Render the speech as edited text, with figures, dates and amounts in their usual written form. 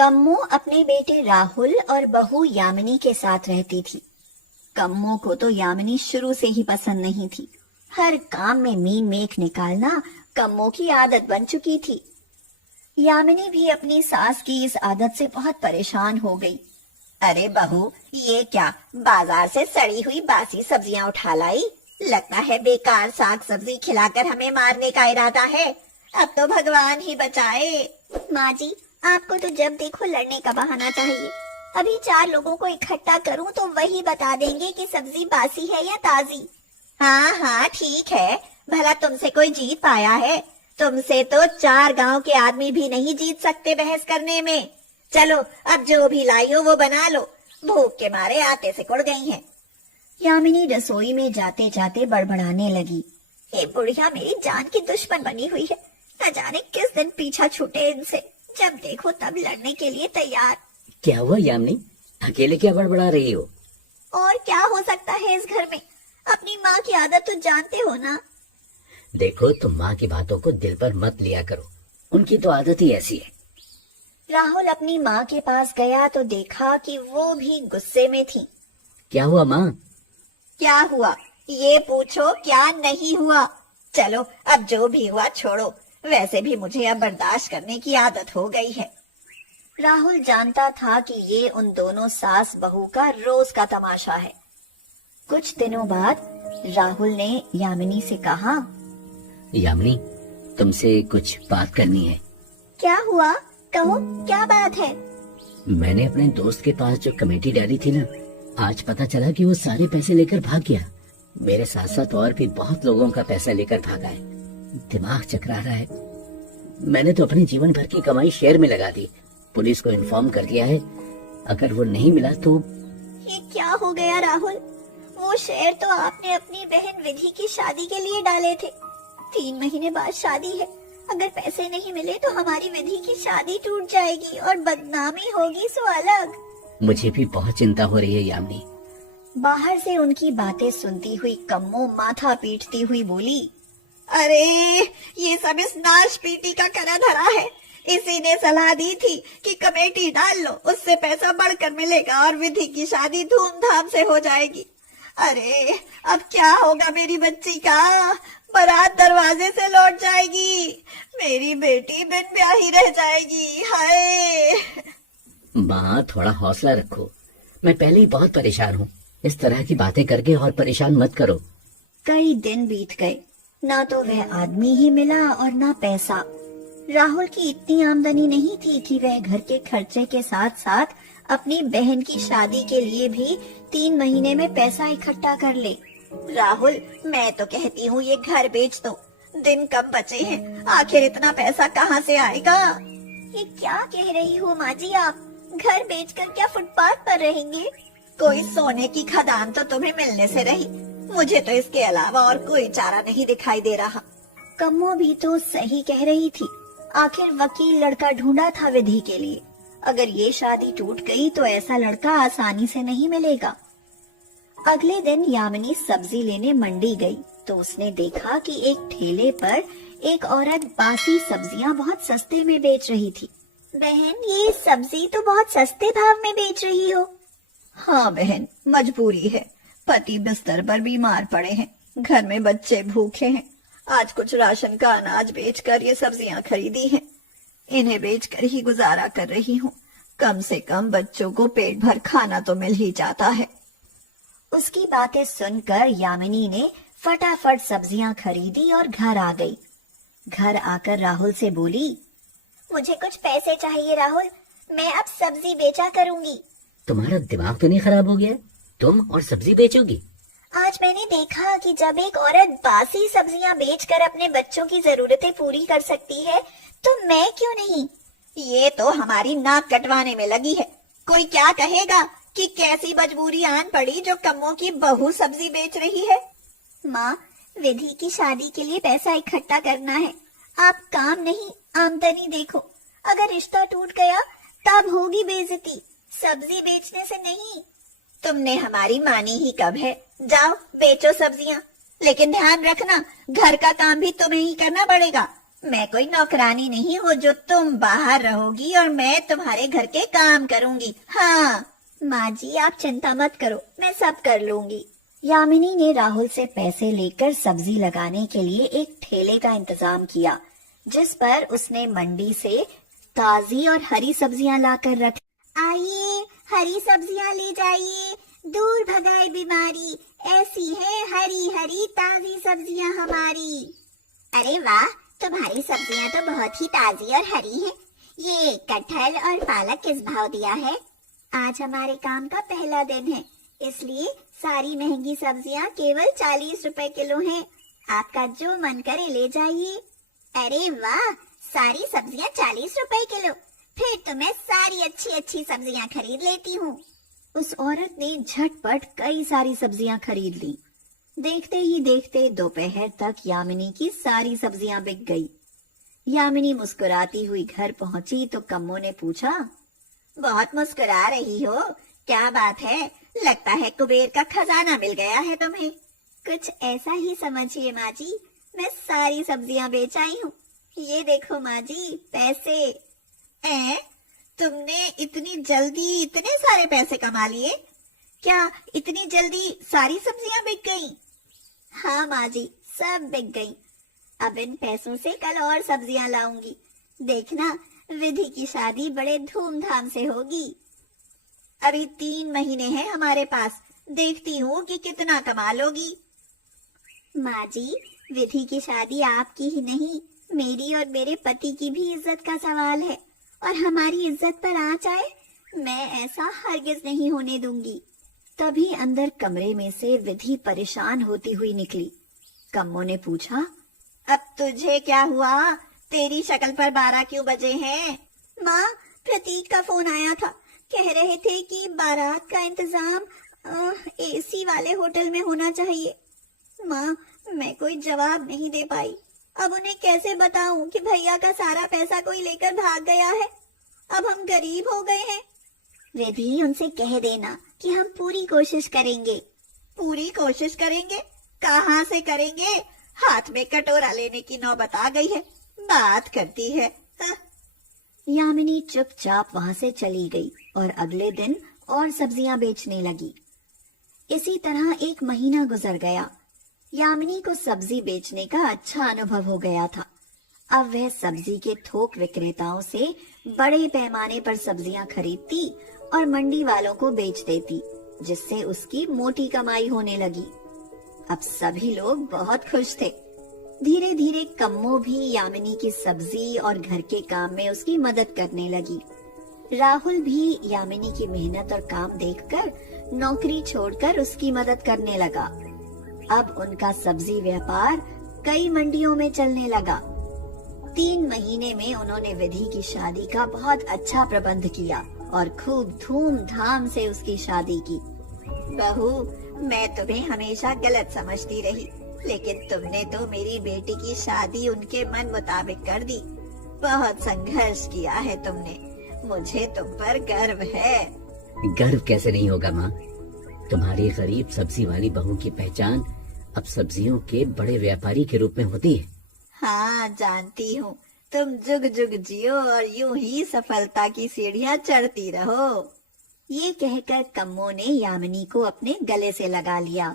कम्मो अपने बेटे राहुल और बहू यामिनी के साथ रहती थी। कम्मो को तो यामिनी शुरू से ही पसंद नहीं थी। हर काम में मीन मेख निकालना कम्मो की आदत बन चुकी थी। यामिनी भी अपनी सास की इस आदत से बहुत परेशान हो गई। अरे बहू, ये क्या बाजार से सड़ी हुई बासी सब्जियां उठा लाई? लगता है बेकार साग सब्जी खिलाकर हमें मारने का इरादा है। अब तो भगवान ही बचाए। माँ जी, आपको तो जब देखो लड़ने का बहाना चाहिए। अभी 4 लोगों को इकट्ठा करूं तो वही बता देंगे कि सब्जी बासी है या ताजी। हाँ हाँ ठीक है, भला तुमसे कोई जीत पाया है? तुमसे तो 4 गांव के आदमी भी नहीं जीत सकते बहस करने में। चलो अब जो भी लाई हो वो बना लो, भूख के मारे आते से कुड़ गई हैं। यामिनी रसोई में जाते जाते बड़बड़ाने लगी। ये बुढ़िया मेरी जान की दुश्मन बनी हुई है। न जाने किस दिन पीछा छूटे इनसे, जब देखो तब लड़ने के लिए तैयार। क्या हुआ यामिनी, अकेले क्या बड़बड़ा रही हो? और क्या हो सकता है इस घर में? अपनी माँ की आदत तो जानते हो ना। देखो, तुम माँ की बातों को दिल पर मत लिया करो, उनकी तो आदत ही ऐसी है। राहुल अपनी माँ के पास गया तो देखा कि वो भी गुस्से में थी। क्या हुआ माँ? क्या हुआ ये पूछो, क्या नहीं हुआ? चलो अब जो भी हुआ छोड़ो, वैसे भी मुझे अब बर्दाश्त करने की आदत हो गई है। राहुल जानता था कि ये उन दोनों सास बहू का रोज का तमाशा है। कुछ दिनों बाद राहुल ने यामिनी से कहा, यामिनी, तुमसे कुछ बात करनी है। क्या हुआ? कहो, क्या बात है? मैंने अपने दोस्त के पास जो कमेटी डाली थी ना, आज पता चला कि वो सारे पैसे लेकर भाग गया। मेरे साथ साथ और भी बहुत लोगों का पैसा लेकर भागा है। दिमाग चकरा रहा है। मैंने तो अपने जीवन भर की कमाई शेयर में लगा दी। पुलिस को इन्फॉर्म कर दिया है, अगर वो नहीं मिला तो। ये क्या हो गया राहुल? वो शेयर तो आपने अपनी बहन विधि की शादी के लिए डाले थे। 3 महीने बाद शादी है, अगर पैसे नहीं मिले तो हमारी विधि की शादी टूट जाएगी और बदनामी होगी सो अलग। मुझे भी बहुत चिंता हो रही है यामिनी। बाहर से उनकी बातें सुनती हुई कम्मो माथा पीटती हुई बोली, अरे ये सब इस नाश पीटी का करा धरा है। इसी ने सलाह दी थी कि कमेटी डाल लो, उससे पैसा बढ़कर मिलेगा और विधि की शादी धूमधाम से हो जाएगी। अरे अब क्या होगा मेरी बच्ची का? बारात दरवाजे से लौट जाएगी, मेरी बेटी बिन ब्याही रह जाएगी। हाय माँ, थोड़ा हौसला रखो। मैं पहले ही बहुत परेशान हूँ। इस तरह की बातें करके और परेशान मत करो। कई दिन बीत गए, ना तो वह आदमी ही मिला और ना पैसा। राहुल की इतनी आमदनी नहीं थी कि वह घर के खर्चे के साथ साथ अपनी बहन की शादी के लिए भी 3 महीने में पैसा इकट्ठा कर ले। राहुल, मैं तो कहती हूँ ये घर बेच दो, दिन कम बचे हैं, आखिर इतना पैसा कहाँ से आएगा? ये क्या कह रही हो माँ जी आप? घर बेचकर क्या फुटपाथ पर रहेंगे? कोई सोने की खदान तो तुम्हें मिलने से रही, मुझे तो इसके अलावा और कोई चारा नहीं दिखाई दे रहा। कम्मो भी तो सही कह रही थी। आखिर वकील लड़का ढूंढा था विधि के लिए। अगर ये शादी टूट गई तो ऐसा लड़का आसानी से नहीं मिलेगा। अगले दिन यामिनी सब्जी लेने मंडी गई तो उसने देखा कि एक ठेले पर एक औरत बासी सब्जियां बहुत सस्ते में बेच रही थी। बहन, ये सब्जी तो बहुत सस्ते भाव में बेच रही हो। हाँ बहन, मजबूरी है। पति बिस्तर पर बीमार पड़े हैं, घर में बच्चे भूखे हैं। आज कुछ राशन का अनाज बेचकर ये सब्जियां खरीदी हैं। इन्हें बेचकर ही गुजारा कर रही हूँ। कम से कम बच्चों को पेट भर खाना तो मिल ही जाता है। उसकी बातें सुनकर यामिनी ने फटाफट सब्जियां खरीदी और घर आ गई। घर आकर राहुल से बोली, मुझे कुछ पैसे चाहिए राहुल, मैं अब सब्जी बेचा करूंगी। तुम्हारा दिमाग तो नहीं खराब हो गया? तुम और सब्जी बेचोगी? आज मैंने देखा कि जब एक औरत बासी सब्जियां बेचकर अपने बच्चों की जरूरतें पूरी कर सकती है तो मैं क्यों नहीं? ये तो हमारी नाक कटवाने में लगी है। कोई क्या कहेगा कि कैसी मजबूरी आन पड़ी जो कम्मो की बहू सब्जी बेच रही है। माँ, विधि की शादी के लिए पैसा इकट्ठा करना है। आप काम नहीं आमदनी देखो। अगर रिश्ता टूट गया तब होगी बेइज्जती, सब्जी बेचने से नहीं। तुमने हमारी मानी ही कब है? जाओ बेचो सब्जियां, लेकिन ध्यान रखना घर का काम भी तुम्हें ही करना पड़ेगा। मैं कोई नौकरानी नहीं हूँ जो तुम बाहर रहोगी और मैं तुम्हारे घर के काम करूंगी। हाँ माँ जी, आप चिंता मत करो, मैं सब कर लूंगी। यामिनी ने राहुल से पैसे लेकर सब्जी लगाने के लिए एक ठेले का इंतजाम किया, जिस पर उसने मंडी से ताजी और हरी सब्जियां लाकर रखी। आइए, हरी सब्जियां ले जाइए, दूर भगाए बीमारी, ऐसी है हरी हरी ताजी सब्जियां हमारी। अरे वाह, तुम्हारी सब्जियां तो बहुत ही ताजी और हरी हैं। ये कटहल और पालक किस भाव दिया है? आज हमारे काम का पहला दिन है, इसलिए सारी महंगी सब्जियां केवल 40 रुपए किलो हैं। आपका जो मन करे ले जाइए। अरे वाह, सारी सब्जियां 40 रुपए किलो, फिर तो मैं सारी अच्छी अच्छी सब्जियां खरीद लेती हूँ। उस औरत ने झटपट कई सारी सब्जियां खरीद ली। देखते ही देखते दोपहर तक यामिनी की सारी सब्जियां बिक गई। यामिनी मुस्कुराती हुई घर पहुंची तो कम्मो ने पूछा, बहुत मुस्कुरा रही हो, क्या बात है? लगता है कुबेर का खजाना मिल गया है तुम्हें। कुछ ऐसा ही समझिए माँ जी, मैं सारी सब्जियां बेच आई हूँ। ये देखो माँ जी, पैसे। तुमने इतनी जल्दी इतने सारे पैसे कमा लिए? क्या इतनी जल्दी सारी सब्जियां बिक गईं? हाँ माँ जी, सब बिक गईं। अब इन पैसों से कल और सब्जियां लाऊंगी। देखना, विधि की शादी बड़े धूमधाम से होगी। अभी 3 महीने हैं हमारे पास, देखती हूँ कि कितना कमा लोगी। माँ जी, विधि की शादी आपकी ही नहीं, मेरी और मेरे पति की भी इज्जत का सवाल है, और हमारी इज्जत पर आंच आए, मैं ऐसा हरगिज नहीं होने दूंगी। तभी अंदर कमरे में से विधि परेशान होती हुई निकली। कम्मो ने पूछा, अब तुझे क्या हुआ? तेरी शक्ल पर 12 क्यों बजे हैं? माँ, प्रतीक का फोन आया था, कह रहे थे कि बारात का इंतजाम एसी वाले होटल में होना चाहिए। माँ, मैं कोई जवाब नहीं दे पाई। अब उन्हें कैसे बताऊं कि भैया का सारा पैसा कोई लेकर भाग गया है। अब हम गरीब हो गए हैं। विधि, उनसे कह देना कि हम पूरी कोशिश करेंगे। पूरी कोशिश करेंगे? कहाँ से करेंगे? हाथ में कटोरा लेने की नौबत आ गई है, बात करती है। यामिनी चुपचाप वहां से चली गई और अगले दिन और सब्जियां बेचने लगी। इसी तरह 1 महीना गुजर गया। यामिनी को सब्जी बेचने का अच्छा अनुभव हो गया था। अब वह सब्जी के थोक विक्रेताओं से बड़े पैमाने पर सब्जियां खरीदती और मंडी वालों को बेच देती, जिससे उसकी मोटी कमाई होने लगी। अब सभी लोग बहुत खुश थे। धीरे धीरे कम्मो भी यामिनी की सब्जी और घर के काम में उसकी मदद करने लगी। राहुल भी यामिनी की मेहनत और काम देखकर नौकरी छोड़कर उसकी मदद करने लगा। अब उनका सब्जी व्यापार कई मंडियों में चलने लगा। 3 महीने में उन्होंने विधि की शादी का बहुत अच्छा प्रबंध किया और खूब धूमधाम से उसकी शादी की। बहू, मैं तुम्हें हमेशा गलत समझती रही, लेकिन तुमने तो मेरी बेटी की शादी उनके मन मुताबिक कर दी। बहुत संघर्ष किया है तुमने, मुझे तुम पर गर्व है। गर्व कैसे नहीं होगा माँ, तुम्हारी गरीब सब्जी वाली बहू की पहचान अब सब्जियों के बड़े व्यापारी के रूप में होती है। हाँ, जानती हूँ। तुम जुग जुग जियो और यूं ही सफलता की सीढ़ियाँ चढ़ती रहो। ये कहकर कम्मो ने यामिनी को अपने गले से लगा लिया